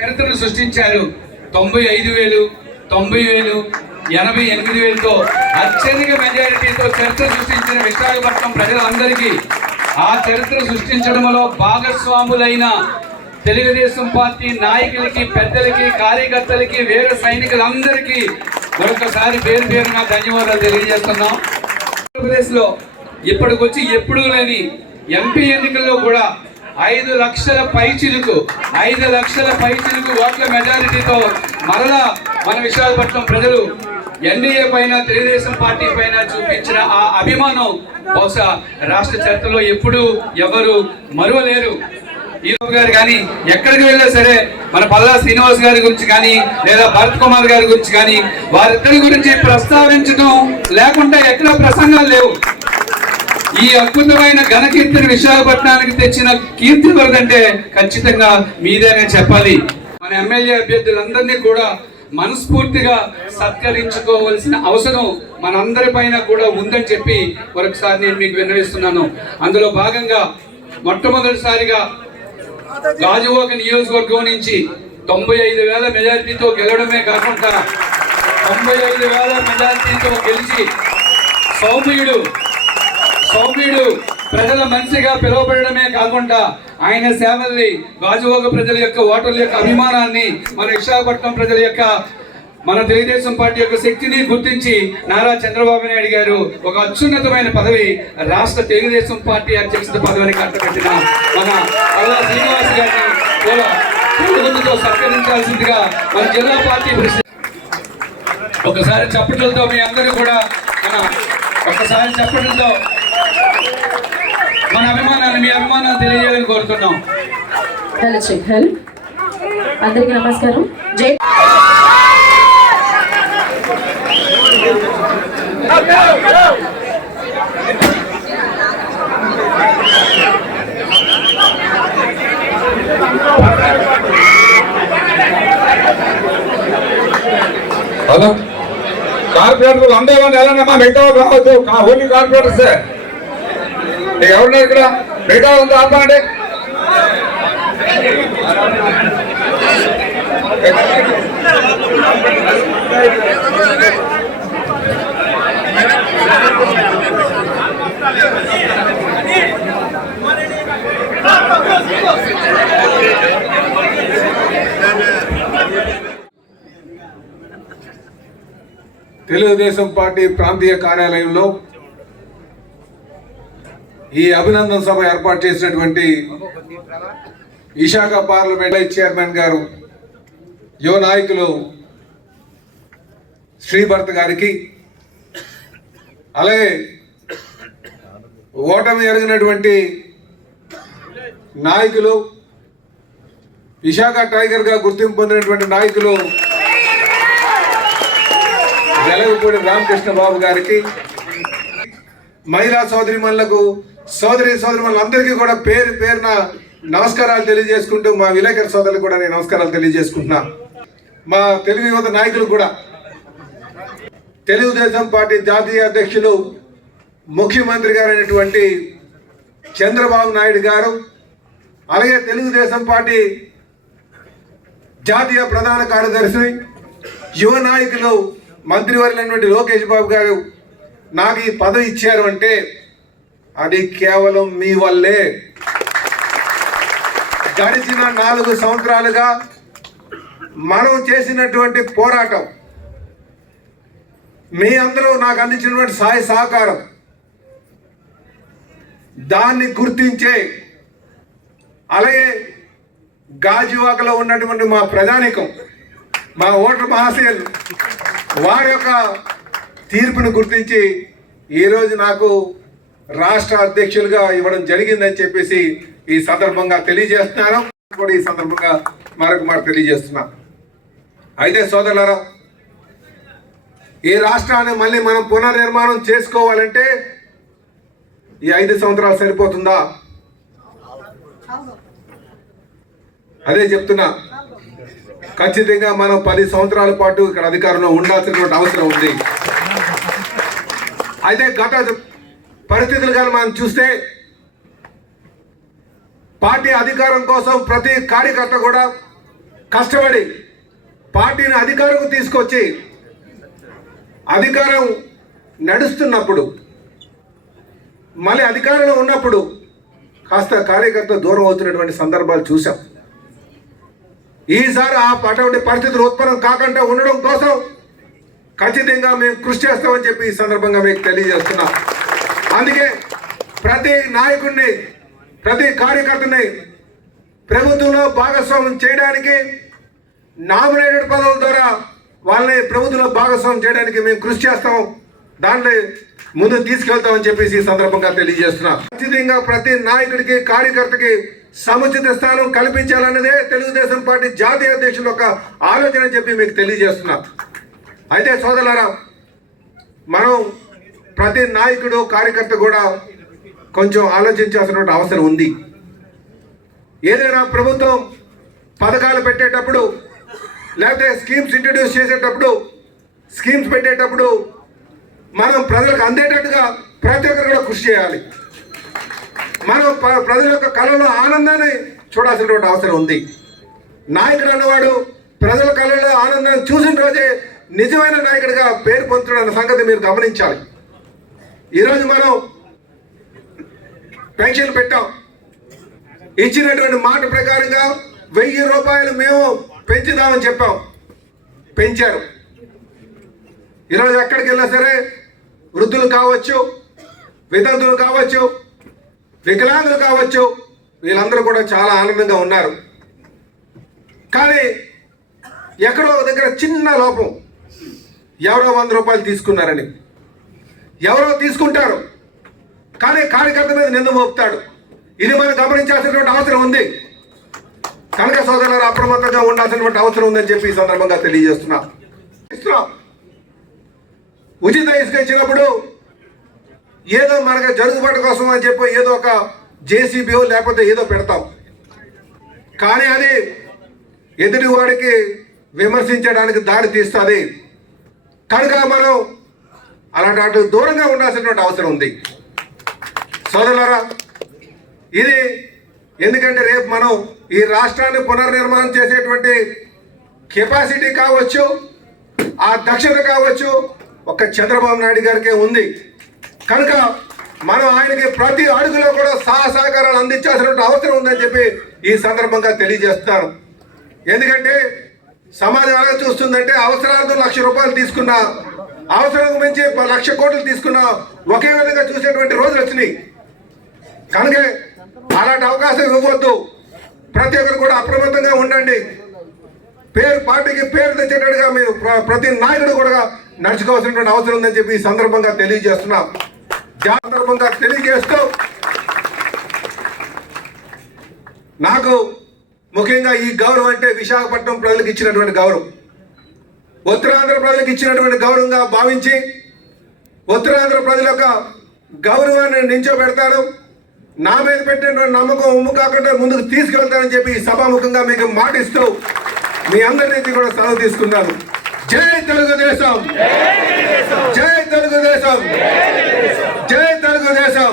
చేద్దాం సృష్టించారు. తొంభై ఐదు వేలు తొంభై వేలు ఎనభై ఎనిమిది వేలతో అత్యధిక మెజారిటీతో చరిత్ర సృష్టించిన విశాఖపట్నం ప్రజలందరికీ ఆ చరిత్ర సృష్టించడంలో భాగస్వాములైన తెలుగుదేశం పార్టీ నాయకులకి పెద్దలకి కార్యకర్తలకి వేరే సైనికులందరికీ మరొకసారి పేరు పేరున ధన్యవాదాలు తెలియజేస్తున్నాం. ఆంధ్రప్రదేశ్లో ఇప్పటికొచ్చి ఎప్పుడూ లేని ఎంపీ ఎన్నికల్లో కూడా ఐదు లక్షల పైచిలుకు ఐదు లక్షల పైచిలుకు ఓట్ల మెజారిటీతో మరలా మన విశాఖపట్నం ప్రజలు ఎన్డీఏ పైన తెలుగుదేశం పార్టీ పైన చూపించిన ఆ అభిమానం బహుశా రాష్ట్ర చరిత్రలో ఎప్పుడూ ఎవరు మరువలేరు. ఈరోజు గారు కానీ ఎక్కడికి వెళ్ళినా సరే మన పల్లా శ్రీనివాస్ గారి గురించి కానీ లేదా భరత్ కుమార్ గారి గురించి కానీ వారిద్దరి గురించి ప్రస్తావించడం లేకుండా ఎక్కడ ప్రసంగాలు లేవు. ఈ అద్భుతమైన ఘనకీర్తిని విశాఖపట్నానికి తెచ్చిన కీర్తి వరదంటే ఖచ్చితంగా మీదేనే చెప్పాలి. మన ఎమ్మెల్యే అభ్యర్థులందరినీ కూడా మనస్ఫూర్తిగా సత్కరించుకోవాల్సిన అవసరం మనందరి పైన కూడా ఉందని చెప్పి మరొకసారి నేను మీకు విన్నవిస్తున్నాను. అందులో భాగంగా మొట్టమొదటిసారిగా గాజువాక నియోజకవర్గం నుంచి తొంభై ఐదు వేల మెజార్టీతో గెలవడమే కాకుండా తొంభై ఐదు వేల మెజారిటీతో గెలిచి సౌమ్యుడు సౌమ్యుడు ప్రజల మనిషిగా పిలువబడమే కాకుండా ఆయన సేవల్ని గాజువాక ప్రజల యొక్క ఓటర్ల యొక్క అభిమానాన్ని మన విశాఖపట్నం ప్రజల యొక్క మన తెలుగుదేశం పార్టీ యొక్క శక్తిని గుర్తించి నారా చంద్రబాబు నాయుడు గారు ఒక అత్యున్నతమైన పదవి రాష్ట్ర తెలుగుదేశం పార్టీ అధ్యక్షుల పదవిని కట్టబెట్టిన మన అల్లా శ్రీనివాస్ గారిని కూడా సత్కరించాల్సిందిగా మన జిల్లా పార్టీ ఒకసారి చప్పట్లతో మీ అందరూ కూడా మన ఒకసారి చప్పట్లతో మన అభిమానాన్ని మీ అభిమానాన్ని తెలియజేయాలని కోరుతున్నాం. హలో చెక్ హెల్ప్ అందరికీ నమస్కారం. జై హలో. కార్పొరేటర్లు అందరూ వెళ్ళండమ్మా మిగతా వాళ్ళు రావద్దు. కా- ఓన్లీ కార్పొరేటర్స్. ఎవరున్నారు ఇక్కడ? మిగతా ఉంది ఆపండి తెలుగుదేశం పార్టీ ప్రాంతీయ కార్యాలయంలో ఈ అభినందన సభ ఏర్పాటు చేసినటువంటి విశాఖ పార్లమెంట్ వైస్ చైర్మన్ గారు యువ నాయకులు శ్రీభర్త గారికి అలాగే ఓటమి ఎరిగినటువంటి నాయకులు విశాఖ టైగర్గా గుర్తింపు పొందినటువంటి నాయకులు వెలగపూడి రామకృష్ణ బాబు గారికి మహిళా సోదరిమణులకు సోదరి సోదరు సోదరిమణులందరికీ కూడా పేరు పేరున నమస్కారాలు తెలియజేసుకుంటూ మా విలేకరు సోదరులు కూడా నేను నమస్కారాలు తెలియజేసుకుంటున్నా. మా తెలుగు యువత నాయకులు కూడా. తెలుగుదేశం పార్టీ జాతీయ అధ్యక్షులు ముఖ్యమంత్రి గారైనటువంటి చంద్రబాబు నాయుడు గారు అలాగే తెలుగుదేశం పార్టీ జాతీయ ప్రధాన కార్యదర్శి యువ నాయకులు మంత్రివర్యులైనటువంటి లోకేష్ బాబు గారు నాకు ఈ పదవి ఇచ్చారు అంటే అది కేవలం మీ వల్లే. గడిచిన నాలుగు సంవత్సరాలుగా మనం చేసినటువంటి పోరాటం మీ అందరూ నాకు అందించినటువంటి సహాయ సహకారం దాన్ని గుర్తించే అలాగే గాజువాకలో ఉన్నటువంటి మా ప్రధానికం మా ఓటర్ మహాశయులు వారి యొక్క తీర్పును గుర్తించి ఈరోజు నాకు రాష్ట్ర అధ్యక్షులుగా ఇవ్వడం జరిగిందని చెప్పేసి ఈ సందర్భంగా తెలియజేస్తున్నారు కూడా ఈ సందర్భంగా మరొక మాట తెలియజేస్తున్నా. అయితే సోదరులరా ఈ రాష్ట్రాన్ని మళ్ళీ మనం పునర్నిర్మాణం చేసుకోవాలంటే ఈ ఐదు సంవత్సరాలు సరిపోతుందా? అదే చెప్తున్నా. ఖచ్చితంగా మనం పది సంవత్సరాల పాటు ఇక్కడ అధికారంలో ఉండాల్సినటువంటి అవసరం ఉంది. అయితే గత పరిస్థితులు కానీ మనం చూస్తే పార్టీ అధికారం కోసం ప్రతి కార్యకర్త కూడా కష్టపడి పార్టీని అధికారం తీసుకొచ్చి అధికారం నడుస్తున్నప్పుడు మళ్ళీ అధికారంలో ఉన్నప్పుడు కాస్త కార్యకర్త దూరం అవుతున్నటువంటి సందర్భాలు చూసాం ఈసారి ఆ అటువంటి పరిస్థితులు ఉత్పన్నం కాకుండా ఉండడం కోసం ఖచ్చితంగా మేము కృషి చేస్తామని చెప్పి ఈ సందర్భంగా మీకు తెలియజేస్తున్నాం. అందుకే ప్రతి నాయకుడిని ప్రతి కార్యకర్తని ప్రభుత్వంలో భాగస్వామ్యం చేయడానికి నామినేటెడ్ పదవుల ద్వారా వాళ్ళని ప్రభుత్వంలో భాగస్వామ్యం చేయడానికి మేము కృషి చేస్తాం. దాంట్లో ముందు తీసుకెళ్తామని చెప్పేసి ఈ సందర్భంగా తెలియజేస్తున్నాం. ఖచ్చితంగా ప్రతి నాయకుడికి కార్యకర్తకి సముచిత స్థానం కల్పించాలన్నదే తెలుగుదేశం పార్టీ జాతీయ అధ్యక్షుల యొక్క ఆలోచన చెప్పి మీకు తెలియజేస్తున్నా. అయితే సోదరులారా మనం ప్రతి నాయకుడు కార్యకర్త కూడా కొంచెం ఆలోచించాల్సినటువంటి అవసరం ఉంది. ఏదైనా ప్రభుత్వం పథకాలు పెట్టేటప్పుడు లేకపోతే స్కీమ్స్ ఇంట్రడ్యూస్ చేసేటప్పుడు స్కీమ్స్ పెట్టేటప్పుడు మనం ప్రజలకు అందేటట్టుగా ప్రతి ఒక్కరు కూడా కృషి చేయాలి. మనం ప్ర- ప్రజల యొక్క కళలో ఆనందాన్ని చూడాల్సినటువంటి అవసరం ఉంది. నాయకుడు అన్నవాడు ప్రజల కళలో ఆనందాన్ని చూసిన రోజే నిజమైన నాయకుడిగా పేరు పొందుతున్న సంగతి మీరు గమనించాలి. ఈరోజు మనం పెన్షన్ పెట్టాం. ఇచ్చినటువంటి మాట ప్రకారంగా వెయ్యి రూపాయలు మేము పెంచుదామని చెప్పాం. పెంచారు. ఈరోజు ఎక్కడికి వెళ్ళినా సరే వృద్ధులు కావచ్చు వితంతులు కావచ్చు వికలాంగులు కావచ్చు వీళ్ళందరూ కూడా చాలా ఆనందంగా ఉన్నారు. కానీ ఎక్కడో దగ్గర చిన్న లోపం. ఎవరో వంద రూపాయలు తీసుకున్నారని. ఎవరో తీసుకుంటారు. కానీ కార్యకర్త మీద నింద మోపుతాడు. ఇది మనం గమనించాల్సినటువంటి అవసరం ఉంది. కనుక సోదరులు అప్రమత్తంగా ఉండాల్సినటువంటి అవసరం ఉందని చెప్పి ఈ సందర్భంగా తెలియజేస్తున్నా. ఇస్తున్నాం. ఉచిత ఇసుక ఇచ్చినప్పుడు ఏదో మనకి జరుగుబాటు కోసం అని చెప్పి ఏదో ఒక జేసీబీఓ లేకపోతే ఏదో పెడతాం. కానీ అది ఎదుటివాడికి విమర్శించడానికి దారి తీస్తుంది. కనుక మనం అలాంటి దూరంగా ఉండాల్సినటువంటి అవసరం ఉంది. సోదరులరా ఇది ఎందుకంటే రేపు మనం ఈ రాష్ట్రాన్ని పునర్నిర్మాణం చేసేటువంటి కెపాసిటీ కావచ్చు ఆ దక్షత కావచ్చు ఒక చంద్రబాబు నాయుడు గారికే ఉంది. కనుక మనం ఆయనకి ప్రతి అడుగులో కూడా సహా సహకారాలు అందించాల్సిన అవసరం ఉందని చెప్పి ఈ సందర్భంగా తెలియజేస్తాను ఎందుకంటే సమాజం ఎలా చూస్తుందంటే అవసరాలతో లక్ష రూపాయలు తీసుకున్నా అవసరం మించి లక్ష కోట్లు తీసుకున్న ఒకే విధంగా చూసేటువంటి రోజులు వచ్చినాయి. కనుక అలాంటి అవకాశం ఇవ్వవద్దు ప్రతి ఒక్కరు కూడా అప్రమత్తంగా ఉండండి. పేరు పార్టీకి పేరు తెచ్చేటట్టుగా మీరు ప్ర- ప్రతి నాయకుడు కూడా నడుచుకోవాల్సినటువంటి అవసరం ఉందని చెప్పి ఈ సందర్భంగా తెలియజేస్తున్నాం. సందర్భంగా తెలియజేస్తూ నాకు ముఖ్యంగా ఈ గౌరవం అంటే విశాఖపట్నం ప్రజలకు ఇచ్చినటువంటి గౌరవం. ఉత్తరాంధ్ర ప్రజలకు ఇచ్చినటువంటి గౌరవంగా భావించి ఉత్తరాంధ్ర ప్రజల యొక్క గౌరవాన్ని నించోబెడతాను నా మీద పెట్టినటువంటి నమ్మకం ఉమ్ము కాకుండా ముందుకు తీసుకెళ్తానని చెప్పి సభాముఖంగా మీకు మాటిస్తూ మీ అందరి నుంచి కూడా సెలవు తీసుకున్నాను. జై తెలుగుదేశం! జై తెలుగుదేశం! జై తెలుగుదేశం!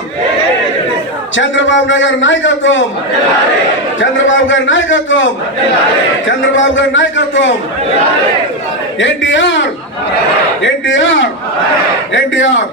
చంద్రబాబు గారి నాయకత్వం! చంద్రబాబు గారి నాయకత్వం! చంద్రబాబు గారి నాయకత్వం! ఎన్టీఆర్! ఎన్టీఆర్! ఎన్టీఆర్!